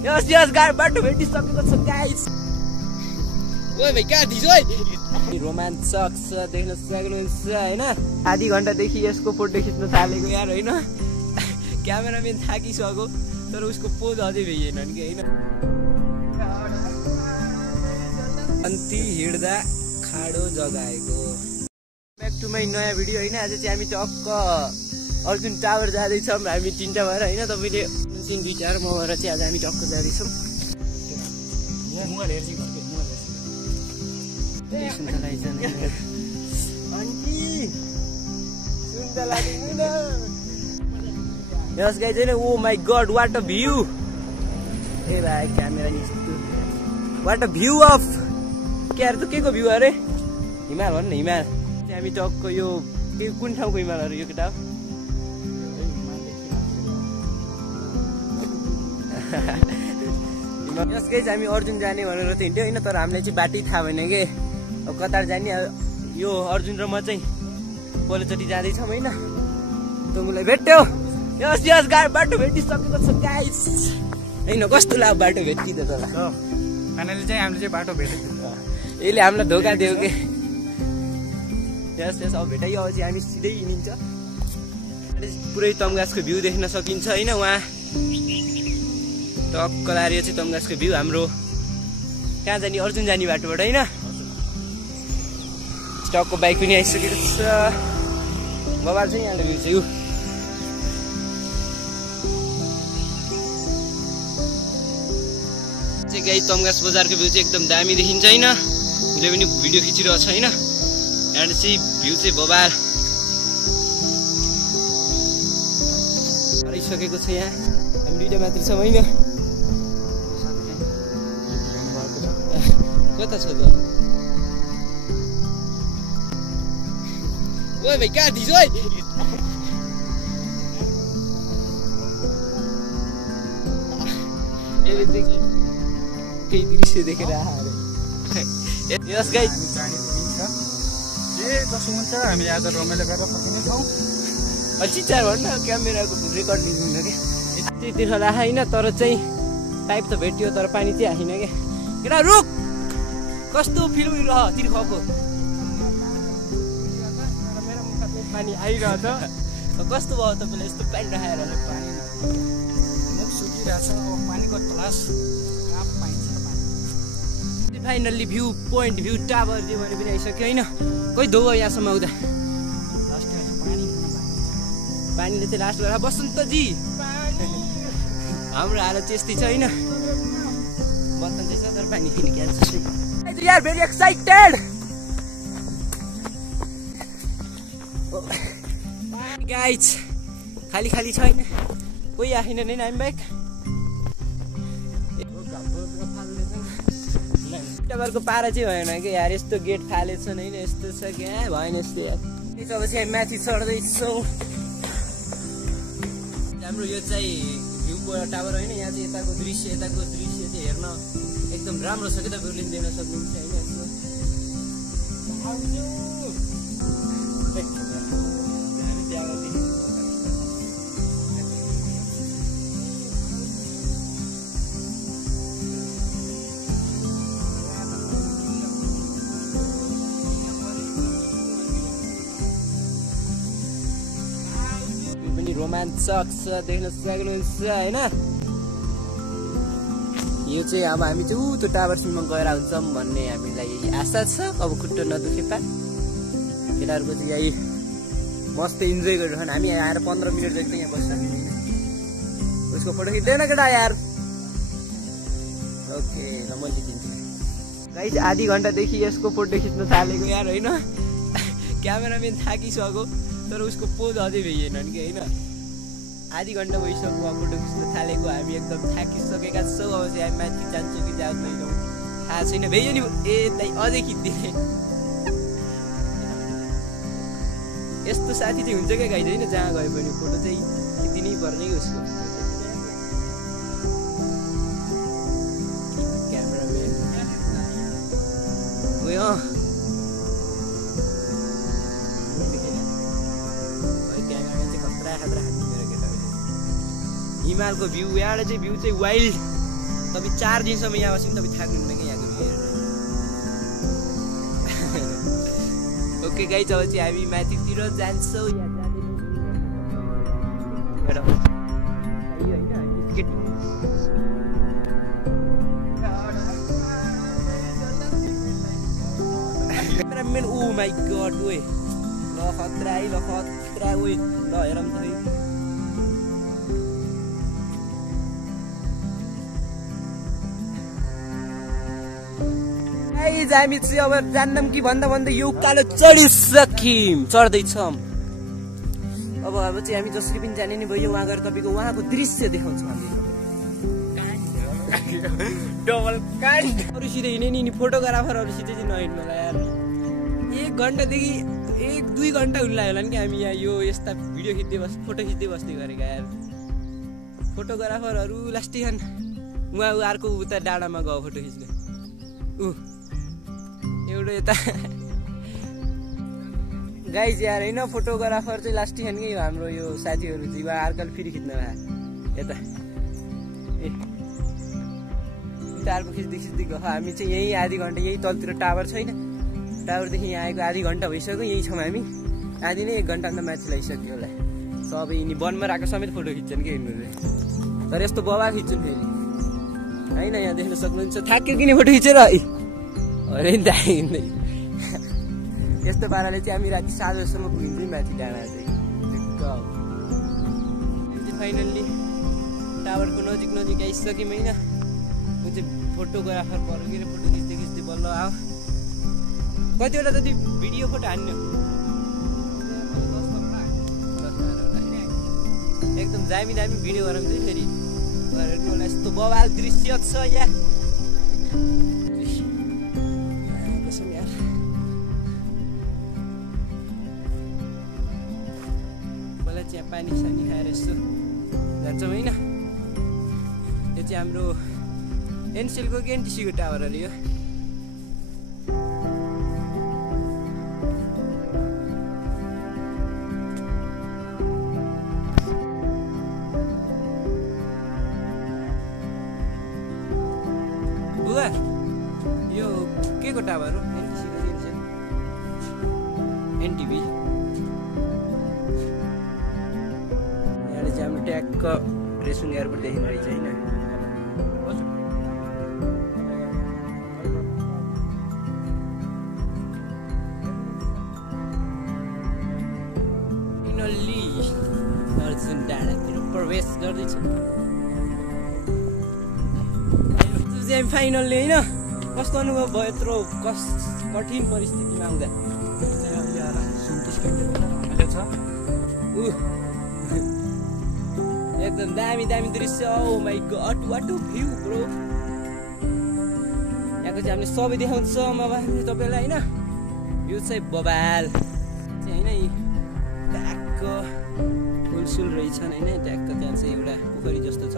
यस यस गाडी बाटो भेटिसकेको छ गाइस। ओए भाइ कहाँ थिइस् ओए? रोमाञ्चक छ देख्न सक्नुहुन्छ हैन। आधी घण्टादेखि यसको फोटो खिच्न थालेको यार हैन। क्यामेराम्यान थाकिसक्यो तर उसको पोज अझै भइएन कि हैन। अन्ति हिँड्दा खाडो जगाएको। ब्याक टु माई नयाँ भिडियो हैन। आज चाहिँ हामी टक्क अर्जुन टावर जाँदैछौँ हामी तीनटा भएर हैन। तपाईले सिन 2-4 म भएर चाहिँ आज हामी टक्क जाँदैछौँ। यस गाइस हैन। Oh my god what a view. ए भाइ क्यामेरा यस्तो व्हाट अ भ्यू अफ के यार त के को भ्यू अरे? हिमाल भन्न हिमाल। हामी टक्क यो के कुन ठाउँको हिमाल अरे यो केटा? यस गाइस हामी अर्जुन जाने भनेर त हिँड्यो हैन तर हामीलाई चाहिँ बाटै थाहा भएन के। अब कतार जाने यो अर्जुन र म चाहिँ पहिलोचोटि जाँदैछौँ हैन। त मलाई भेट्यो। यस यस गाडी बाटो भेटिसकेको छ गाइस हैन। कस्तो लाग्यो बाटो भेटिदियो तँलाई? फाइनली चाहिँ हामीले चाहिँ बाटो भेटेको। यसले हामीलाई धोका दियो के। यस यस अब भेटाइयो चाहिँ हामी सिधै हिँडिन्छ। पुरै तमघासको भ्यू देख्न सकिन्छ हैन। वहाँ टक्क लारियो चाहिँ तमघासको भ्यू हाम्रो कहाँ जाने अर्जुन जाने बाटोबाट हैन। टक्क बाइक पनि आइसकेको छ। बबाल चाहिँ यहाँले भ्यू चाहिँ गाई तमघास बजारको भ्यू चाहिँ एकदम दामी देखिन्छ हैन। उसले पनि भिडियो खिचिरहेको छ हैन। यहाँ चाहिँ भ्यू चाहिँ बबाल आइसकेको छ। यहाँ हामी दुईटा मात्र छौँ हैन। कता छ त? ओए भाइ कहाँ थिइस् ओए? केही दृश्य देखेर आएर यस गाइस जे जसो हुन्छ हामी आज रमाइलो गरेर फर्किने छौँ। चिचार भन्न क्यामेराको रेकर्ड लिँदैन के यति तिर्ख राख हैन। तर चाहिँ पाइप त भेटियो तर पानी चाहिँ आएन के। केटा रुक कस्तो फिल उइरह तिर्खको मेरो मुखमा पानी आइरहेछ। कस्तो भयो तपाईँलाई यस्तो पानी राखेर? पानी मुख सुकिरहेछ। अब पानीको तलास कहाँ पाइन्छ त पानी? Finally view point view tower जे भने पनि आइसक्यो हैन। कोही धो यहाँसम्म आउँदा पानीले चाहिँ लास्ट गरेर बसन्तजी हाम्रो हालत चाहिँ यस्तै छ हैन। बत्तन चाहिँ छ तर पानी किन क्यान्सर यार भेरी एक्साइटेड गाइस। खाली खाली छैन कोही आएन नि हामी बाइक। टावरको पारा चाहिँ भएन कि यार। यस्तो गेट फालेछ हैन। यस्तो छ क्या भएन यस्तो यार। त्यसपछि हामी माथि चढ्दैछौँ। हाम्रो यो चाहिँ भ्यूको टावर होइन। यहाँ चाहिँ यताको दृश्य चाहिँ हेर्न एकदम राम्रो छ कि तपाईँहरूले देख्न सक्नुहुन्छ होइन। रोमाञ्चक छ देख्न सक्नुहुन्छ हैन। यो चाहिँ अब हामी चाहिँ त्यो टावरसम्म गएर हुन्छौँ भन्ने हामीलाई आशा छ। अब खुट्टो नदुखे पा केटाहरूको चाहिँ यही मस्त इन्जोय गरिरहन। हामी आएर 15 मिनट जति यहाँ बसिसक्यौँ। उसको फोटो खिच्दैन केटा यार। ओके ल मैले खिच्छु गाइस। आधी घण्टादेखि यसको फोटो खिच्न थालेको यार हैन। क्यामेराम्यान थाकिसक्यो तर उसको पोज अझै भइएन कि हैन। आधी घण्टा भइसक्यो फोटो खिच्न थालेको। हामी एकदम थाकिसकेका छौँ। अब चाहिँ हामी माथि जान्छौँ कि जाँदैनौँ थाहा छैन। भइयो नि ए दाइ अझै खिच्दिने। यस्तो साथी चाहिँ हुन्छ क्या गाइस होइन। जहाँ गयो भने फोटो चाहिँ खिच्दिनै पर्ने कि उसको। क्यामेराम्यान गयो क्यामेराम्यान चाहिँ खतरा खतरा खान्छ मेरो केटाहरू। हिमालको भ्यू यहाँबाट चाहिँ भ्यू चाहिँ वाइल्ड तपाईँ 4 दिनसम्म यहाँ बस्यो भने तपाईँ थाक्नुहुन्न कि यहाँको भ्यू हेरेर। ओके गाइज, अब चाहिँ हामी माथितिर जान्छौँ। यहाँ क्यामेराम्यान ओ माई गड ओए ल खतरा है, ल खतरा ओए, ल हेरौँ त है। हामी चाहिँ अब जान्दैनौँ कि भन्दा भन्दै यो उकालो चढिसक्यौँ, चढ्दैछौँ। अब चाहिँ हामी जसरी पनि जाने नै भयो। वहाँ गएर तपाईँको वहाँको दृश्य देखाउँछौँ हामी। डबल कान्ड अरूसित हिँड्ने नि फोटोग्राफरहरूसित चाहिँ नहिँड्नु होला यार। 1 घन्टादेखि 1-2 घन्टा हुन लाग्यो होला नि कि हामी यहाँ यो यस्ता भिडियो खिच्दै फोटो खिच्दै बस्दै गरेका यार। फोटोग्राफरहरू लास्टिखान उहाँ अर्को उता डाँडामा गयो फोटो खिच्ने। एउटा यता गाइज यार होइन, फोटोग्राफर चाहिँ लास्टिखानकै हो हाम्रो यो साथीहरू चाहिँ। उहाँ अर्काले फेरि खिच्नु भयो यता अर्को खिच्दै गयो। हामी चाहिँ यहीँ आधी घन्टा, यही तलतिर टावर छैन, टावरदेखि यहाँ आएको आधी घन्टा भइसक्यो। यहीँ छौँ हामी, आधी नै 1 घन्टा अन्त माथि लगाइसक्यो होला। सबै यिनी वनमा आएको समेत फोटो खिच्छन् कि हेर्नु। तर यस्तो बबा खिच्छन् फेरि होइन, यहाँ देख्न सक्नुहुन्छ। थाक्यो किन फोटो खिचेर अरे दाइँदै। यस्तो पाराले चाहिँ हामी राति 7 बजीसम्म पुगिन्छौँ माथि डाँडा चाहिँ। फाइनल्ली टावरको नजिक आइसक्यौँ होइन। म चाहिँ फोटोग्राफर पर्खेर फोटो खिच्दै बल्ल आऊ। कतिवटा जति भिडियो फोटो हान्नु एकदम दामी भिडियो गरौँ चाहिँ फेरि गरेर यस्तो बवाल दृश्य छ यहाँ। मलाई चाहिँ पानी सानी खाएर यस्तो जान्छौँ होइन। यो चाहिँ हाम्रो एनसेलको कि एनटिसीको टावर अरे यो। बुवा यो के को टावर हो? एनटिसीको एनसेल एनटिभी। यहाँ चाहिँ हाम्रो ट्यागको रेसुङ एयरपोर्ट देखिनु रहेछ होइन। अर्जुन डाँडातिर प्रवेश गर्दैछ। फाइनल्ली होइन कस्तो अनुभव भयो यत्रो कठिन परिस्थितिमा आउँदा? एकदम दामी दृश्य। Oh my god what a view bro. यहाँको चाहिँ हामीले सबै देखाउँछौँ अब हामीले तपाईँलाई होइन। यो चाहिँ बबाल चाहिँ होइन, ट्याक्क फुलसुल रहेछन् होइन। ट्याक्क त्यहाँ चाहिँ एउटा पोखरी जस्तो छ।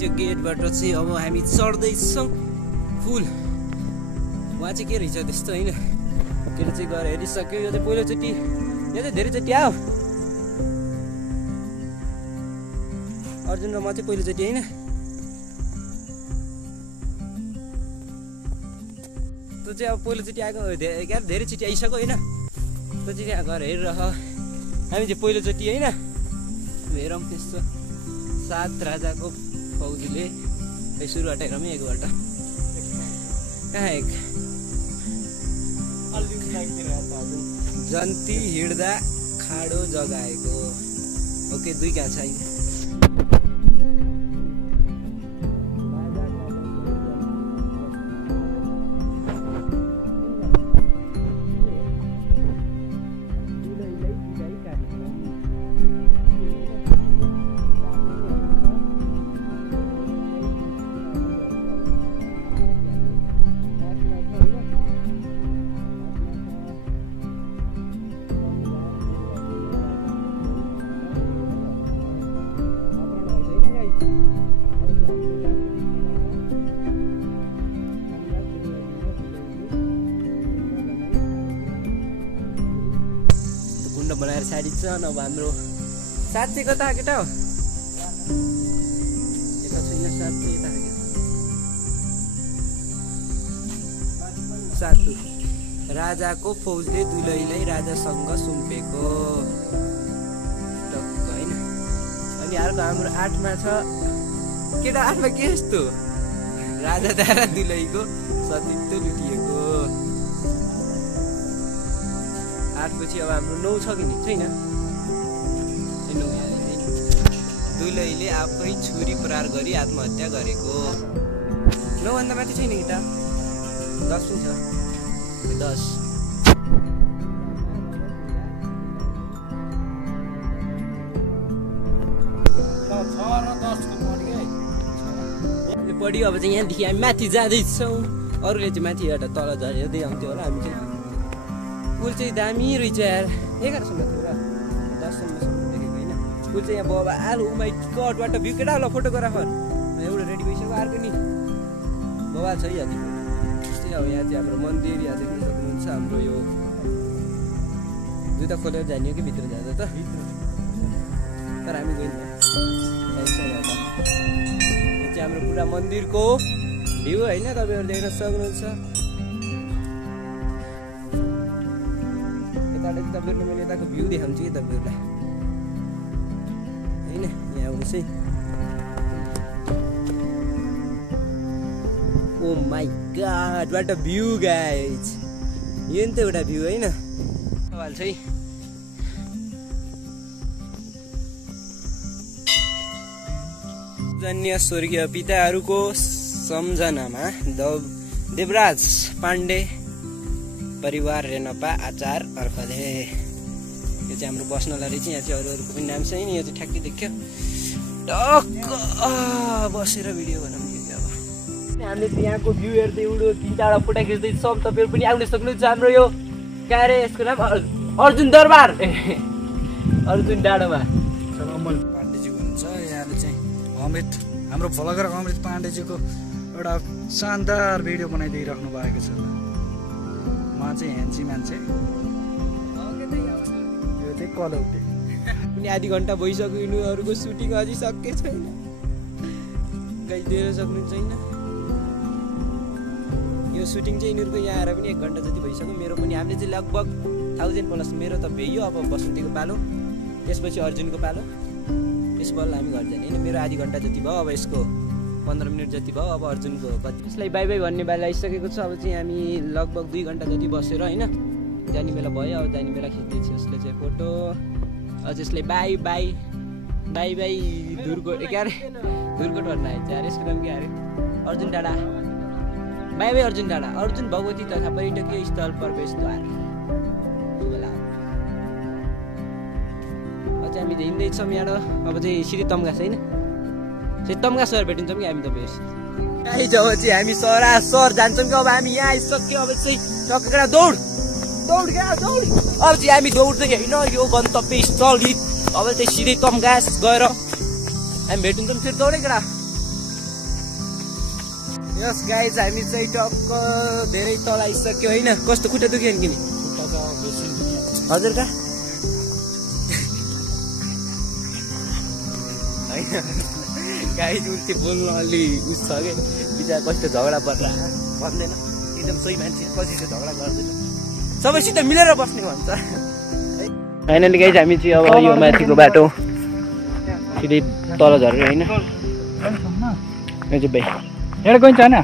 गेटबाट चाहिँ अब हामी चढ्दैछौँ फुल। उहाँ चाहिँ के रहेछ त्यस्तो होइन, के चाहिँ गएर हेरिसक्यो। यो चाहिँ पहिलोचोटि, यो चाहिँ धेरैचोटि आऊ अर्जुन र म चाहिँ पहिलोचोटि होइन। त्यो चाहिँ अब पहिलोचोटि आएको क्या, धेरैचोटि आइसक्यो होइन। त्यो चाहिँ यहाँ गएर हेरेर हामी चाहिँ पहिलोचोटि होइन। हेरौँ त्यस्तो 7 राजाको फौजीले सुरु हटाएर एकबाट कहाँ एक जन्ती हिँड्दा खाडो जगाएको। ओके 2 कहाँ छैन। बनाएर साइड छ। अब हाम्रो साँच्चै कता केटा हो यता छैन साँच्चै यता सातु राजाको फौजले दुलैलाई राजासँग सुम्पेको होइन। अनि अर्को हाम्रो 8 मा छ केटा 8 मा के यस्तो राजाद्वारा दुलैको सतीत्व लुटिएको। 8 पछि अब हाम्रो 9 छ कि नि छैन दुलैले आफै छुरी प्रहार गरी आत्महत्या गरेको। 9 भन्दा माथि छैन केटा 10 पनि छ 10 पढ्यो। अब चाहिँ यहाँदेखि हामी माथि जाँदैछौँ। अरूले चाहिँ माथि एउटा तल झर्दै आउँथ्यो होला। हामी चाहिँ पुल चाहिँ दामी रहेछ यार 11 सम्म थियो र 10 सम्म देखेको होइन। पुल चाहिँ यहाँ बाबा आलु माइ गडबाट भ्यू केटा होला फोटोग्राफर एउटा रेडी भइसक्यो। अर्को नि बाबा छ यहाँ त्यस्तै। अब यहाँ चाहिँ हाम्रो मन्दिर यहाँ देख्न सक्नुहुन्छ। हाम्रो यो जुत्ता खोलेर जाने हो कि भित्र जाँदा त तर हामी गइन्छ हाम्रो पुरा मन्दिरको भ्यू होइन तपाईँहरू देख्न सक्नुहुन्छ। यताबाट तपाईँहरूले मैले यताको भ्यू देखाउँछु कि तपाईँहरूलाई होइन। यहाँ आउनुहोस् है। Oh my god what a view guys. यो नि त एउटा भ्यू होइन सवाल छ है। जन्य स्वर्गीय पिताहरूको सम्झनामा देवराज पाण्डे परिवार रेनपा आचार अर्खले। यो चाहिँ हाम्रो बस्नलाई रहेछ। यहाँ चाहिँ अरूहरूको पनि नाम छ नि। यो चाहिँ ठ्याक्कै देख्यो टक्क बसेर भिडियो बनाउँ कि अब हामीले चाहिँ यहाँको भ्यू हेर्दै उडो 3-4 फोटो खिच्दैछौँ। तपाईँहरू पनि आउन सक्नुहुन्छ। हाम्रो यो कार्य यसको नाम अर्जुन दरबार अर्जुन डाँडोमा अमल पाण्डेजीको हुन्छ। यहाँले चाहिँ अमृत हाम्रो भ्लगर अमृत पाण्डेजीको एउटा शानदार भिडियो बनाइदिइराख्नु भएको छ। उहाँ चाहिँ ह्यान्सी मान्छे। यो चाहिँ कलौटे पनि आधी घन्टा भइसक्यो। यिनीहरूको सुटिङ अझै सकेको छैन। गाइस देख्न सक्नुहुन्छ होइन। यो सुटिङ चाहिँ यिनीहरूको यहाँ आएर पनि 1 घन्टा जति भइसक्यो। मेरो पनि हामीले चाहिँ लगभग 1000+ मेरो त भ्याइयो। अब बसन्तीको पालो त्यसपछि अर्जुनको पालो त्यसपछि हामी घर जाने होइन। मेरो आधी घन्टा जति भयो। अब यसको 15 मिनट जति भयो। अब अर्जुनको कति यसलाई बाई बाई भन्ने बेला आइसकेको छ। अब चाहिँ हामी लगभग 2 घन्टा जति बसेर होइन जाने बेला भयो। अब जाने बेला खिच्दैछ यसले चाहिँ फोटो। अझ यसलाई बाई बाई बाई बाई दुर्गोट क्यारे दुर्गोट भन्न आएछ यार। यसको नाम के अरे अर्जुन डाँडा बाई बाई अर्जुन डाँडा अर्जुन भगवती तथा पर्यटकीय स्थल प्रवेशद्वार। अझ हामी हिँड्दैछौँ यहाँबाट। अब चाहिँ सिधै तम्घा छैन चाहिँ तम्घा सहर भेटिन्छौँ कि हामी तपाईँ कहीँ जब चाहिँ हामी सहर जान्छौँ कि अब हामी यहाँ आइसक्यो। अब चाहिँ टक्का दौड दौड क्या दौड। अब चाहिँ हामी दौड्दै होइन यो गन्तव्य स्थल अब चाहिँ सिधै तम्घा गएर हामी भेटिन्छौँ फेरि दौडै केटा। यस गाइज हामी चाहिँ टक्क धेरै तल आइसक्यो होइन। कस्तो खुट्टा दुख्यो नि हजुर का गाइज उल्टी बोल्न अलि उस छ कि बिचरा कस्तो झगडा पर्ला भन्दैन। एकदम सही मान्छे कतिसित झगडा गर्दैन सबैसित मिलेर बस्ने भन्छ। फाइनली गाइज हामी चाहिँ अब यो माथिको बाटो सिधै तल झरेर होइन। भाइ हेड गइन्छ होइन।